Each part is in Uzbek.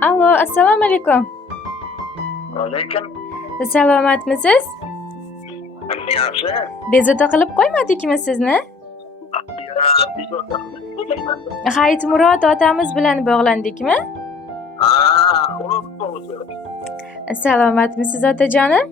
Allo, assalomu alaykum. Aleyküm. Salomatmisiz? Yaxshi. Bezovta qilib qo'ymadikmi sizni? Hayitmurod otamiz bilan bog'landikmi? Salomatmisiz otajonim?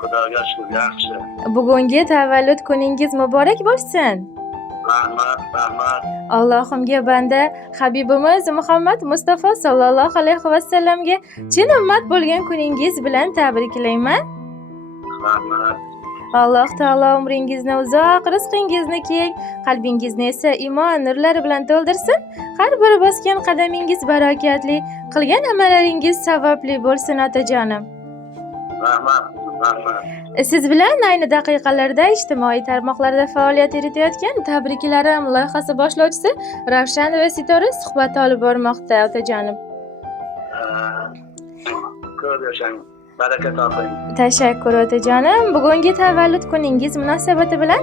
Xudoga shukr, yaxshi. Bugungi tavallud kuningiz muborak bo'lsin. Rahmat. Allohimga banda Habibimiz Muhammad Mustafa sallallohu alayhi va sallamga chin ummat bo'lgan kuningiz bilan tabriklayman. Rahmat. Alloh taolo umringizni uzoq, rizqingizni keng, qalbingizni esa iymon nurlari bilan to'ldirsin. Har bir bosgan qadamingiz barakatli, qilgan amallaringiz savobli bo'lsin otajonim. Rahmat. Siz bilan ayni daqiqalarda ijtimoiy tarmoqlarda faoliyat yuritayotgan Tabriklarim loyihasi boshlovchisi Ravshan va Sitora suhbat olib bormoqda otajonim. Ko'p yashang. Baraka toping. Tashakkur otajonim. Bugungi tavallud kuningiz munosabati bilan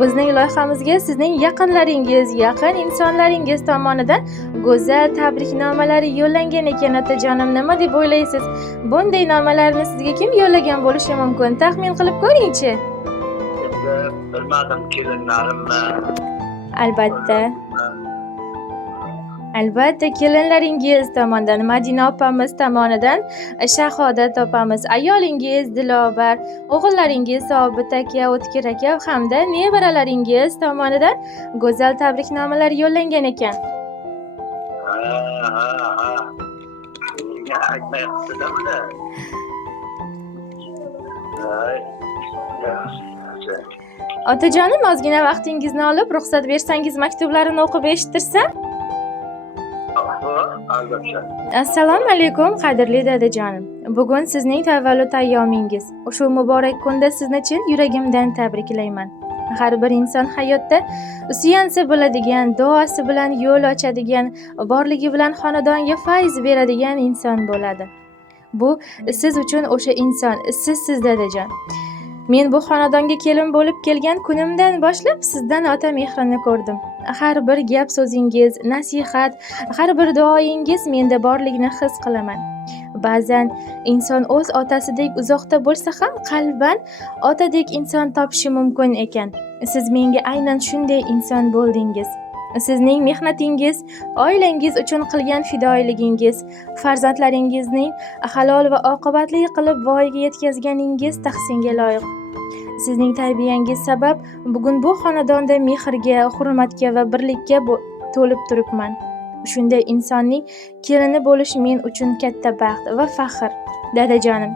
bizning loyihamizga sizning yaqinlaringiz, yaqin insonlaringiz tomonidan go'zal tabriknomalar yo'llangan ekan otajonim. Nima deb o'ylaysiz? Bunday nomalarni sizga kim yo'llagan bo'lishi mumkin? Taxmin qilib ko'ring-chi. Bilmadim, kelinlarimmi? Albatta kelinlaringiz tomonidan, Madina opamiz tomonidan, Shahodat opamiz, ayolingiz Dilobar, o'g'illaringiz Sobit aka, O'tkir aka hamda nevaralaringiz tomonidan go'zal tabriknomalar yo'llangan ekan. Menga aytmayapsizlar-mi? Otajonim, ozgina vaqtingizni olib, ruxsat bersangiz maktublarini o'qib eshittirsam? Albatta. Assalomu alaykum, qadrli dadajonim. Bugun sizning tavallud ayyomingiz. Shu muborak kunda sizni chin yuragimdan tabriklayman. Har bir inson hayotda suyansa bo'ladigan, duosi bilan yo'l ochadigan, borligi bilan xonadonga fayz beradigan inson bo'ladi. Bu siz uchun o'sha inson, sizsiz dadajon. Men bu xonadonga kelin bo'lib kelgan kunimdan boshlab sizdan ota mehrini ko'rdim. Har bir gap so'zingiz, nasihat, har bir duoyingiz menda borligini his qilaman. Ba'zan inson o'z otasidek uzoqda bo'lsa ham qalban otadek inson topishi mumkin ekan. Siz menga aynan shunday inson bo'ldingiz. Sizning mehnatingiz, oilangiz uchun qilgan fidoyiligingiz, farzandlaringizning halol va oqibatli qilib voyaga yetkazganingiz tahsinga loyiq. Sizning tarbiyangiz sabab bugun bu xonadonda mehrga, hurmatga va birlikka to'lib turibman. Shunday insonning kelini bo'lish men uchun katta baxt va faxr, dadajonim.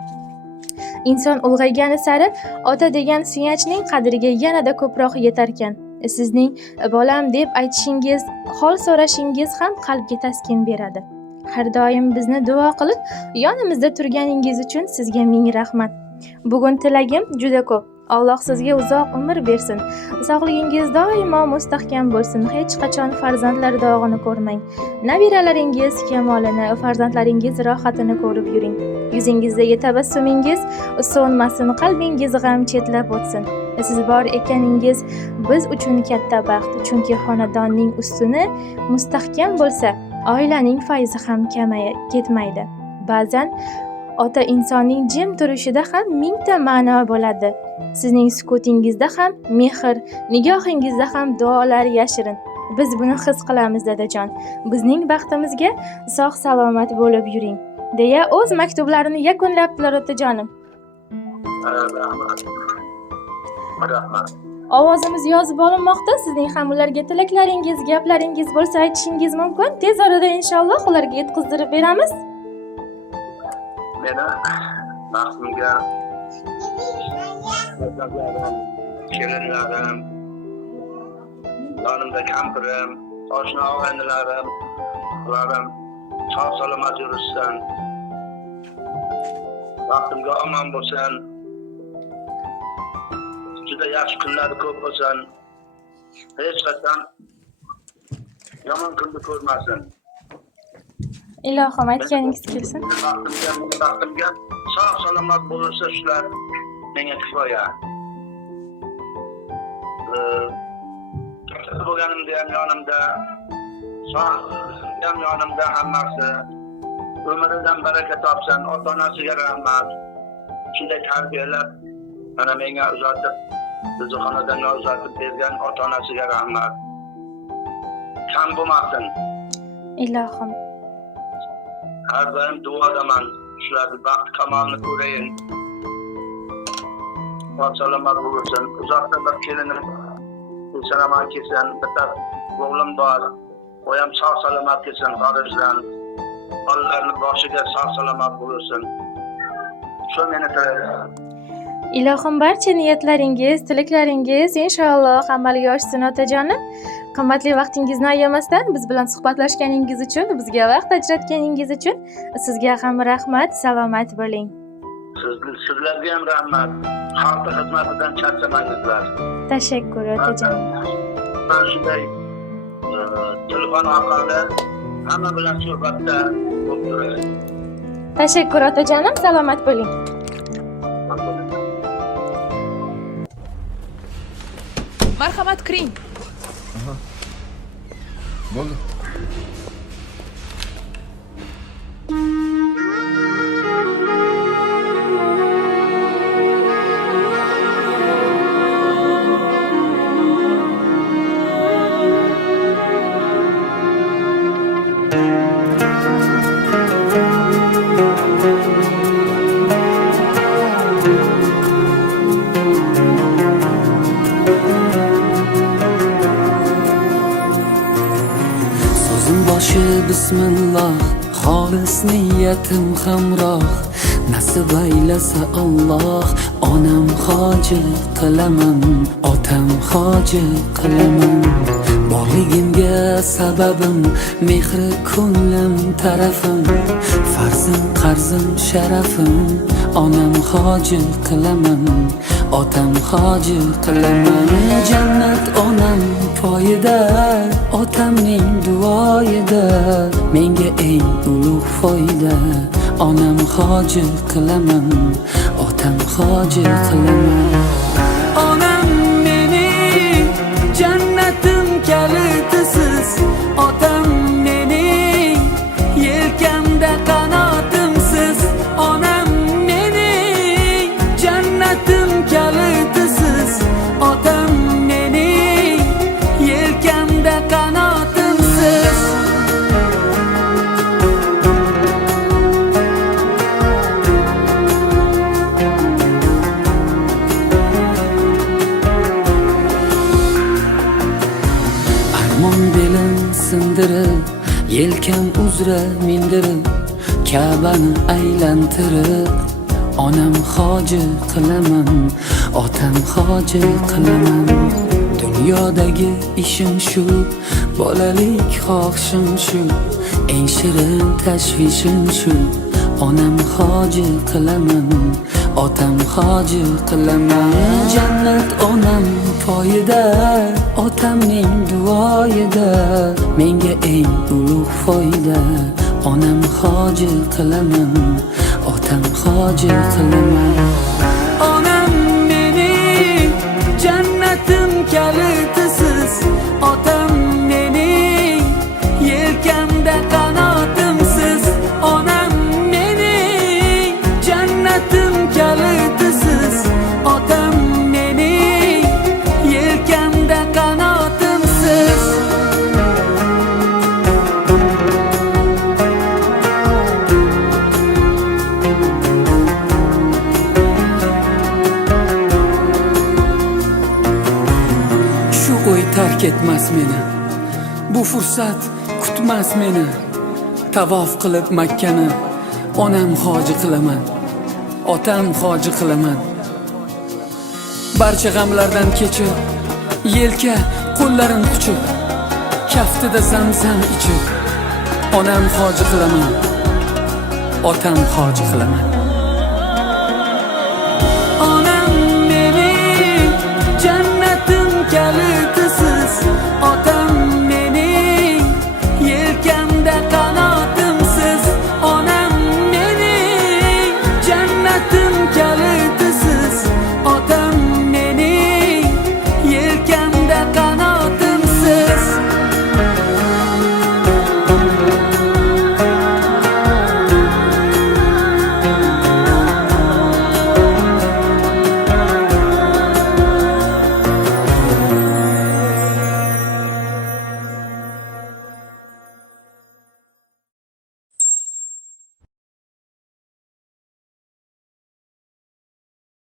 Inson ulg'aygani sari ota degan suyanchning qadriga yanada ko'proq yetarkan. Sizning bolam deb aytishingiz, hol so'rashingiz ham qalbga taskin beradi. Har doim bizni duo qilib, yonimizda turganingiz uchun sizga ming rahmat. Bugun tilagim juda ko'p. Alloh sizga uzoq umr bersin. Sog'ligingiz doimo mustahkam bo'lsin. Hech qachon farzandlar dog'ini ko'rmang. Nabiralaringiz kamolini, farzandlaringiz rohatini ko'rib yuring. Yuzingizdagi tabassumingiz so'nmasin, qalbingiz g'am chetlab o'tsin. Siz bor ekaningiz biz uchun katta baxt. Chunki xonadonning ustuni mustahkam bo'lsa, oilaning fayzi ham ketmaydi. Ba'zan ota insonning jim turishida ham mingta ma'no bo'ladi. Sizning sukutingizda ham mehr, nigohingizda ham duolar yashirin. Biz buni his qilamiz dadajon. Bizning baxtimizga sog' salomat bo'lib yuring, deya o'z maktublarini yakunlabdilar otajonim. Rahmat. Ovozimiz yozib olinmoqda. Sizning ham ularga tilaklaringiz, gaplaringiz bo'lsa aytishingiz mumkin. Tez orada inshaalloh ularga yetkazdirib beramiz. Meni baxtimga farzandlarim, kelinlarim, yonimda kampirim, oshna og'aynilarim, ularım sog' salomat yurishsin, baxtimga omon bo'lsin, juda yaxshi kunlar ko'p bo'lsin, hech qachon yomon kunni ko'rmasin. Ilohim aytganingiz kelsin. Baxtimga sog' salomat bo'lsa shular menga kifoya. Bo'lganimda ham yonimda, sog' ham yonimda hammasi. Ömründen baraka topsin, ota-onasiga rahmat. Shunday tarbiyalab, mana menga uzatib, bizni xonadonga uzatib bergan ota-onasiga rahmat. Kam bo'lmasin. Ilohim. Har doim duodaman. Shularning baxt kamolini ko'rayin. Sog' salomat bo'lsin. Uzoqda bir kelinim sanaman kelsin, bitta o'g'lim bor. O ham sog' salomat kelsin xorijdan. Bolalarni boshiga sog' salomat bo'lsin. Shu meni tilayman. Ilohim barcha niyatlaringiz, tilaklaringiz inshaalloh amalga oshsin otajonim. Qimmatli vaqtingizni ayamasdan biz bilan suhbatlashganingiz uchun, bizga vaqt ajratganingiz uchun sizga ham rahmat, salomat bo'ling. Sizlarga ham rahmat. Xalq xizmatidan charchamangizlar. Tashakkur otajonim. Men shunday telefon orqali hamma bilan suhbatda bo'lib turaman. Tashakkur otajonim, salomat bo'ling. Marhamat kiring. Bo'ldi. Bismillah, xolis niyatim hamroh. Nasib aylasa Alloh, onam hoji qilaman, otam hoji qilaman. Borligimga sababim mehri ko'nglim tarafim, farzim qarzim sharafim, onam hoji qilaman, otam hoji qilaman. Jannat onam poyida, otamning duoyida, menga eng ulug' foyda. Onam hoji qilaman, otam hoji qilaman. Onam mening jannatim kalitisiz, otam mening yelkamda qanotimsiz. Onam mening jannatim kalitisiz, otam mening yelkamda qanotimsiz. Armon belim sindirib, yelkam uzra mindirib, Ka'bani aylantirib, onam hoji qilaman, otam hoji qilaman. Dunyodagi ishim shu, bolalik xohishim shu, eng shirin tashvishim shu. Onam hoji qilaman, otam hoji qilaman. Jannat onam poyida, otamning duoyida, menga eng ulug' foyda. Onam hoji qilaman, otam hoji qilaman. Onam mening jannatim kalitisiz, otam mening yelkamda qanotimsiz. Onam mening jannatim kalitisiz, otam mening yelkamda qanotimsiz. Shu o'y tark etmas meni, bu fursat kutmas meni. Tavof qilib Makkani onam hoji qilaman, otam hoji qilaman. Barcha g'amlardan kechib, yelka qo'llarim quchib, kaftida zamzam ichib, onam hoji qilaman, otam hoji qilaman.